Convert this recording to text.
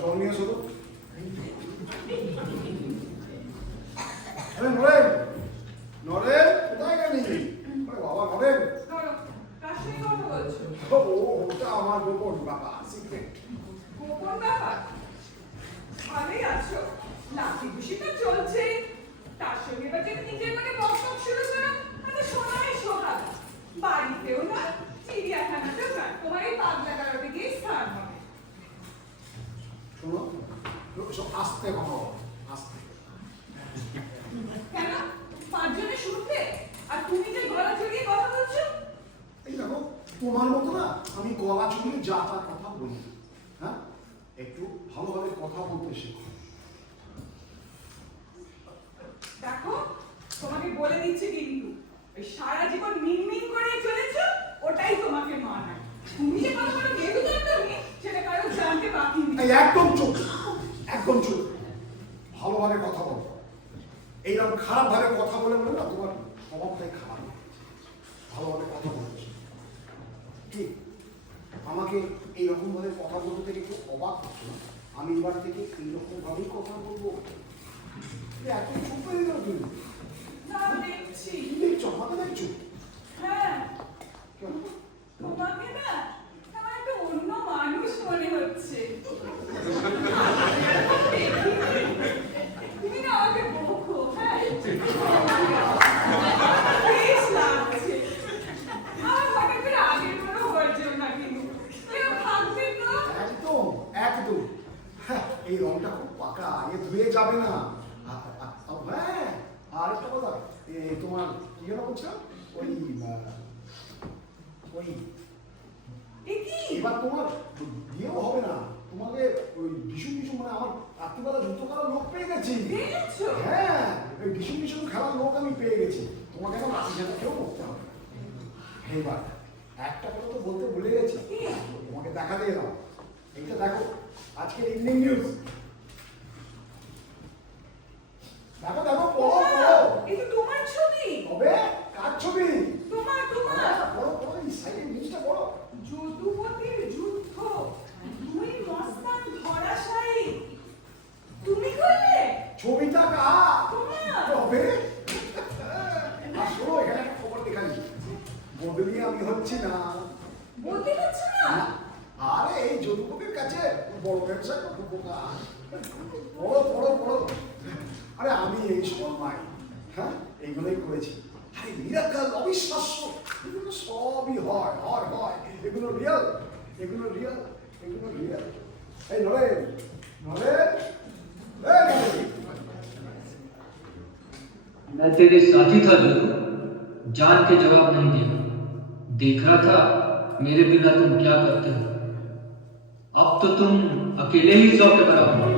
জল নিয়ে এসো তো। আরে নরেন, নরেন কোথায় গেলি? আরে বাবা নরেন, কার সঙ্গে কথা বলছো? ওটা আমার গোপন বাবা, সিক্রেট। গোপন ব্যাপার? ভালোই আছো, লাঠি ঘুষি তো চলছে, তার সঙ্গে এবার যদি নিজের মনে বকবক শুরু করো তাহলে সোনায় সোহাগ। বাড়িতেও না, চিড়িয়াখানাতেও না, তোমার এই পাগলা গারদে গিয়ে স্থান হবে। শোনো, সব আস্তে কথা বলো, আস্তে। কেন? পাঁচজনে শুনতে আর তুমি যে গলা চড়িয়ে কথা বলছো? এই দেখো, তোমার মতো না আমি গলা চড়িয়ে যা তার কথা বলি না। হ্যাঁ, একটু ভালোভাবে কথা বলতে শেখো। দেখো, তোমাকে বলে দিচ্ছি কিন্তু ওই সারা জীবন মিনমিন করে চলেছো, ওটাই তোমাকে মানায়। তুমি যে কত বড় মেরুদণ্ড তুমি সেটা কারো জানতে বাকি নেই। এই একদম চুপ, একদম চুপ। ভালোভাবে কথা বলো। এইরকম খারাপ ভাবে কথা বলে বলে না তোমার স্বভাবটাই খারাপ। ভালোভাবে কথা বলছো ঠিক। আমাকে এইরকম ভাবে কথা বলতে থেকে একটু অবাক হচ্ছে না? আমি এবার থেকে এইরকম ভাবেই কথা বলবো। এত চুপ হয়ে গেল তুমি? না দেখছি। কি দেখছো? আমাকে দেখছো? হ্যাঁ, কেন? তোমাকে না আমার একটু অন্য মানুষ মনে হচ্ছে। তুমি না আমাকে বকো, হ্যাঁ? বেশ লাগছে। আমার হঠাৎ করে আগের মতো হয়েছে না কিন্তু। এরকম থাকবে না। একদম একদম। হ্যাঁ, এই রংটা খুব পাকা, এ ধুয়ে যাবে না। হ্যাঁ, আর একটা কথা, তোমার কি যেন বলছো? ওই এবার তোমার বিয়েও হবে না। তোমাকে ওই ভীষণ ভীষণ মানে আমার রাত্রিবেলা যুদ্ধ করার লোক পেয়ে গেছি। হ্যাঁ, ওই ভীষণ ভীষণ খেলার লোক আমি পেয়ে গেছি। তোমাকে না রাত্রি যেটা কেউ করতে হবে। এইবার একটা কথা তো বলতে ভুলে গেছি, তোমাকে দেখা দিয়ে দাও। এইটা দেখো, আজকের ইভিনিং নিউজ। দেখো দেখো, পড়ো পড়ো। এটা তোমার ছবি? হবে কার ছবি? তোমার তোমার। পড়ো পড়ো, এই সাইডের নিউজটা পড়ো। যদুপতির যুদ্ধ, দুই মস্তান ধরাশায়ী। তুমি করলে? ছবিটা কার? তোমার। হবে। আর শোনো, এখানে একটা খবর দেখালি, বদলি আমি হচ্ছি না। বলতে হচ্ছে না? আরে এই যদুপতির কাছে বড় ব্যবসা কত বোকা। পড়ো পড়ো পড়ো। আরে আমি এই সময়, হ্যাঁ, এইগুলোই করেছি। আরে মিরাকল, অবিশ্বাস্য, এগুলো সবই হয় হয় হয়। এগুলো রিয়েল, এগুলো রিয়েল, এগুলো রিয়েল। এই নরেন, নরেন, এই নরেন। मैं तेरे साथी था जरूर, जान के जवाब नहीं दिया। देख रहा था मेरे बिना तुम क्या करते हो। अब तो तुम अकेले ही 100 के बराबर हो।